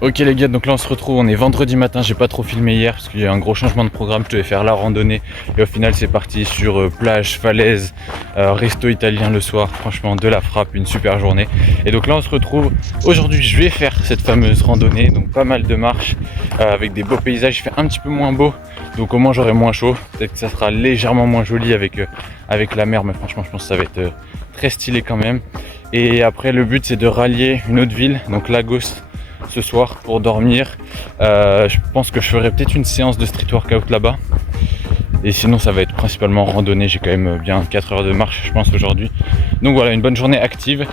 Ok les gars, donc là on se retrouve, on est vendredi matin, j'ai pas trop filmé hier parce qu'il y a eu un gros changement de programme, je devais faire la randonnée et au final c'est parti sur plage, falaise, resto italien le soir, franchement de la frappe, une super journée. Et donc là on se retrouve, aujourd'hui je vais faire cette fameuse randonnée, donc pas mal de marches avec des beaux paysages, il fait un petit peu moins beau, donc au moins j'aurai moins chaud, peut-être que ça sera légèrement moins joli avec la mer, mais franchement je pense que ça va être très stylé quand même. Et après le but c'est de rallier une autre ville, donc Lagos, ce soir pour dormir. Je pense que je ferai peut-être une séance de street workout là-bas. Et sinon ça va être principalement randonnée, j'ai quand même bien 4 heures de marche je pense aujourd'hui. Donc voilà, une bonne journée active.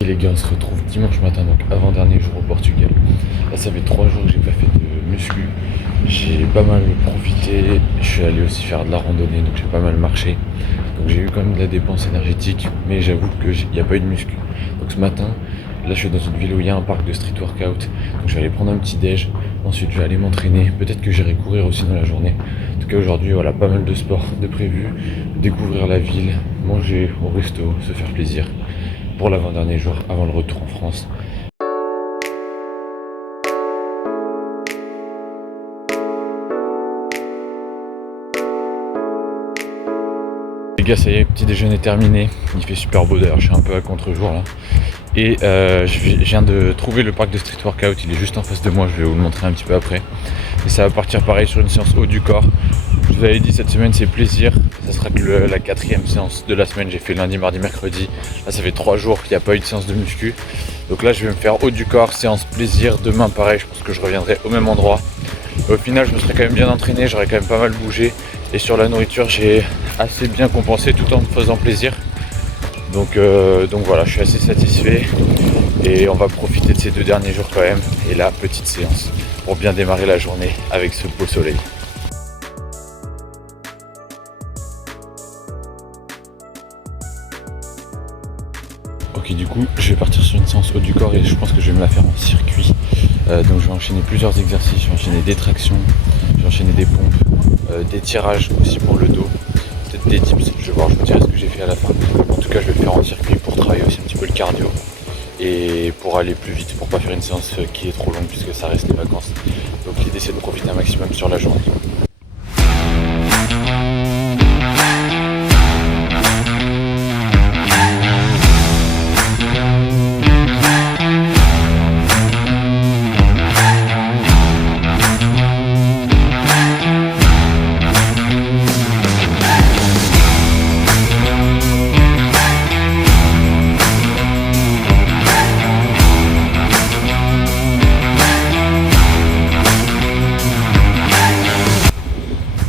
Les gars, on se retrouve dimanche matin, donc avant-dernier jour au Portugal. Là, ça fait 3 jours que j'ai pas fait de muscu. J'ai pas mal profité. Je suis allé aussi faire de la randonnée, donc j'ai pas mal marché. Donc j'ai eu quand même de la dépense énergétique, mais j'avoue qu'il n'y a pas eu de muscu. Donc ce matin, là je suis dans une ville où il y a un parc de street workout. Donc je vais aller prendre un petit déj. Ensuite je vais aller m'entraîner. Peut-être que j'irai courir aussi dans la journée. En tout cas aujourd'hui, voilà, pas mal de sport de prévu. Découvrir la ville, manger au resto, se faire plaisir. Pour l'avant-dernier jour avant le retour en France. Les gars, ça y est, petit déjeuner terminé. Il fait super beau d'ailleurs, je suis un peu à contre-jour là. Et je viens de trouver le parc de street workout, il est juste en face de moi, je vais vous le montrer un petit peu après. Et ça va partir pareil sur une séance haut du corps. Je vous avais dit cette semaine c'est plaisir, ça sera que la 4e séance de la semaine, j'ai fait lundi, mardi, mercredi. Là ça fait 3 jours qu'il n'y a pas eu de séance de muscu. Donc là je vais me faire haut du corps, séance plaisir, demain pareil, je pense que je reviendrai au même endroit. Et au final je me serais quand même bien entraîné, j'aurais quand même pas mal bougé. Et sur la nourriture j'ai assez bien compensé tout en me faisant plaisir. Donc voilà, je suis assez satisfait et on va profiter de ces 2 derniers jours quand même. Et là, petite séance pour bien démarrer la journée avec ce beau soleil. Ok, du coup, je vais partir sur une séance haut du corps et je pense que je vais me la faire en circuit. Donc je vais enchaîner plusieurs exercices, je vais enchaîner des tractions, je vais enchaîner des pompes, des tirages aussi pour le dos, peut-être des dips, je vais voir, je vous dirai ce que j'ai fait à la fin. En tout cas, je vais le faire en circuit pour travailler aussi un petit peu le cardio et pour aller plus vite, pour pas faire une séance qui est trop longue puisque ça reste les vacances. Donc l'idée c'est de profiter un maximum sur la journée.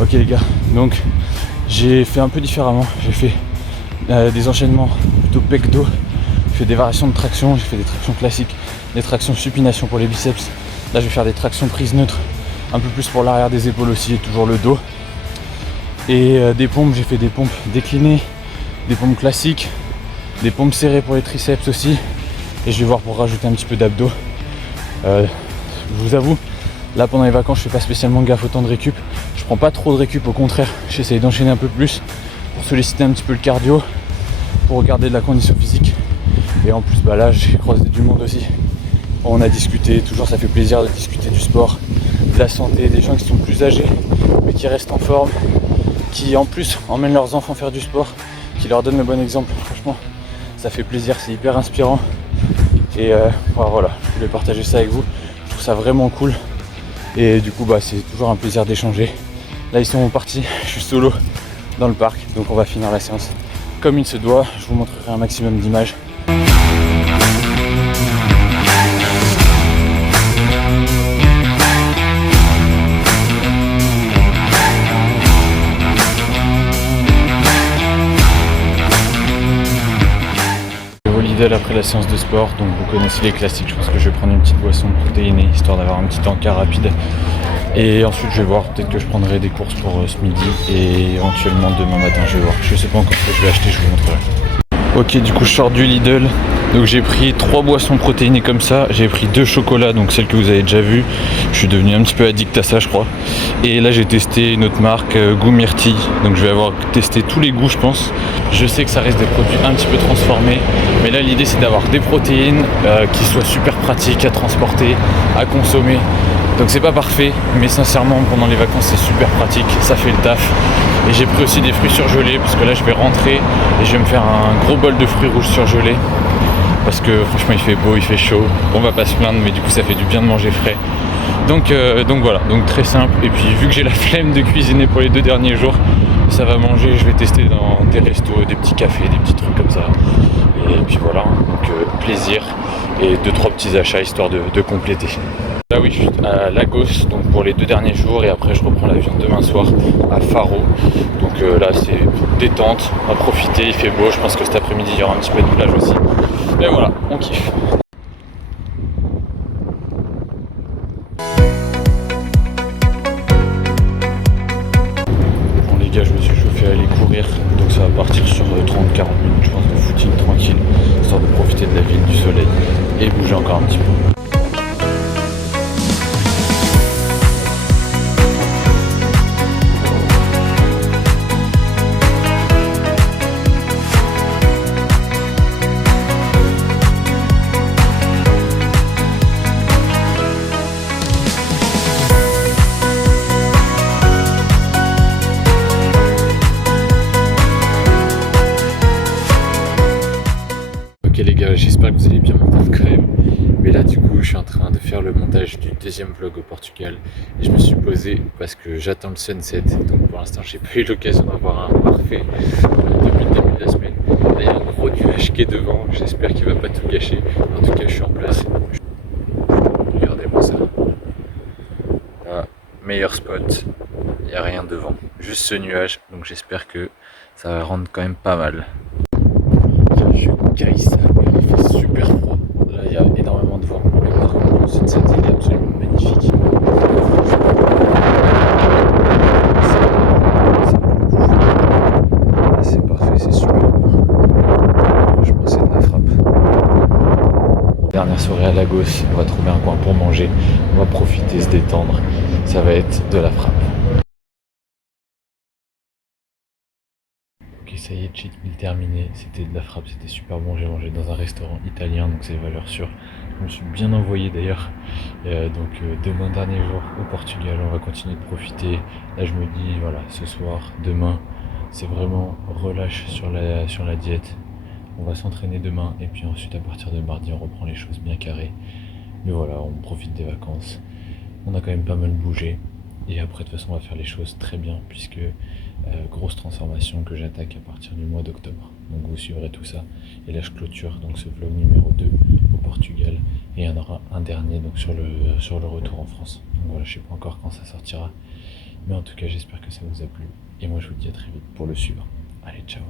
Ok les gars, donc j'ai fait un peu différemment, j'ai fait des enchaînements plutôt pec dos, j'ai fait des variations de traction, j'ai fait des tractions classiques, des tractions supination pour les biceps, là je vais faire des tractions prises neutres, un peu plus pour l'arrière des épaules aussi et toujours le dos, et des pompes, j'ai fait des pompes déclinées, des pompes classiques, des pompes serrées pour les triceps aussi, et je vais voir pour rajouter un petit peu d'abdos. Je vous avoue, là pendant les vacances je fais pas spécialement gaffe au temps de récup. Je prends pas trop de récup, au contraire j'essaye d'enchaîner un peu plus pour solliciter un petit peu le cardio, pour garder de la condition physique. Et en plus bah là j'ai croisé du monde aussi. On a discuté, toujours ça fait plaisir de discuter du sport, de la santé, des gens qui sont plus âgés mais qui restent en forme, qui en plus emmènent leurs enfants faire du sport, qui leur donnent le bon exemple. Franchement ça fait plaisir, c'est hyper inspirant. Et voilà, je voulais partager ça avec vous, je trouve ça vraiment cool. Et du coup bah c'est toujours un plaisir d'échanger. Là ils sont partis, je suis solo dans le parc, donc on va finir la séance comme il se doit. Je vous montrerai un maximum d'images. Lidl après la séance de sport, donc vous connaissez les classiques. Je pense que je vais prendre une petite boisson protéinée histoire d'avoir un petit encas rapide. Et ensuite je vais voir, peut-être que je prendrai des courses pour ce midi et éventuellement demain matin je vais voir. Je sais pas encore ce que je vais acheter, je vous montrerai. Ok, du coup je sors du Lidl, donc j'ai pris 3 boissons protéinées comme ça, j'ai pris 2 chocolats, donc celles que vous avez déjà vues, je suis devenu un petit peu addict à ça je crois. Et là j'ai testé une autre marque, goût myrtille, donc je vais avoir testé tous les goûts je pense. Je sais que ça reste des produits un petit peu transformés, mais là l'idée c'est d'avoir des protéines qui soient super pratiques à transporter, à consommer. Donc c'est pas parfait, mais sincèrement pendant les vacances c'est super pratique, ça fait le taf. Et j'ai pris aussi des fruits surgelés parce que là je vais rentrer et je vais me faire un gros bol de fruits rouges surgelés. Parce que franchement il fait beau, il fait chaud, on va pas se plaindre mais du coup ça fait du bien de manger frais. Donc voilà, donc très simple. Et puis vu que j'ai la flemme de cuisiner pour les 2 derniers jours, ça va manger, je vais tester dans des restos, des petits cafés, des petits trucs comme ça. Et puis voilà, donc plaisir et 2-3 petits achats histoire de compléter. Là oui, je suis à Lagos donc pour les 2 derniers jours et après je reprends l'avion demain soir à Faro. Donc là c'est détente, on va profiter, il fait beau, je pense que cet après-midi il y aura un petit peu de plage aussi. Et voilà, on kiffe. Bon les gars, je me suis chauffé à aller courir, donc ça va partir sur 30-40 minutes je pense de footing tranquille, histoire de profiter de la ville, du soleil et bouger encore un petit peu. Ok les gars, j'espère que vous allez bien m'entendre quand même. Mais là du coup je suis en train de faire le montage du 2e vlog au Portugal. Et je me suis posé parce que j'attends le sunset. Donc pour l'instant j'ai pas eu l'occasion d'avoir un parfait depuis le début de la semaine. Là il y a un gros nuage qui est devant, j'espère qu'il va pas tout gâcher. En tout cas je suis en place. Regardez-moi ça. Là, meilleur spot, il n'y a rien devant. Juste ce nuage, donc j'espère que ça va rendre quand même pas mal. Je suis gris, il fait super froid. Là, il y a énormément de vent. Mais par contre, le sunset il est absolument magnifique. C'est parfait, c'est super beau. Franchement, c'est de la frappe. Dernière soirée à Lagos, on va trouver un coin pour manger. On va profiter, se détendre. Ça va être de la frappe. Ok, ça y est, cheat meal terminé, c'était de la frappe, c'était super bon, j'ai mangé dans un restaurant italien, donc c'est valeur sûre. Je me suis bien envoyé d'ailleurs, demain dernier jour au Portugal, on va continuer de profiter. Là je me dis, voilà, ce soir, demain, c'est vraiment relâche sur la diète. On va s'entraîner demain, et puis ensuite à partir de mardi, on reprend les choses bien carrées. Mais voilà, on profite des vacances, on a quand même pas mal bougé. Et après, de toute façon, on va faire les choses très bien, puisque grosse transformation que j'attaque à partir du mois d'octobre. Donc vous suivrez tout ça. Et là, je clôture donc ce vlog numéro 2 au Portugal. Et il y en aura un dernier donc sur le retour en France. Donc voilà, je sais pas encore quand ça sortira. Mais en tout cas, j'espère que ça vous a plu. Et moi, je vous dis à très vite pour le suivre. Allez, ciao!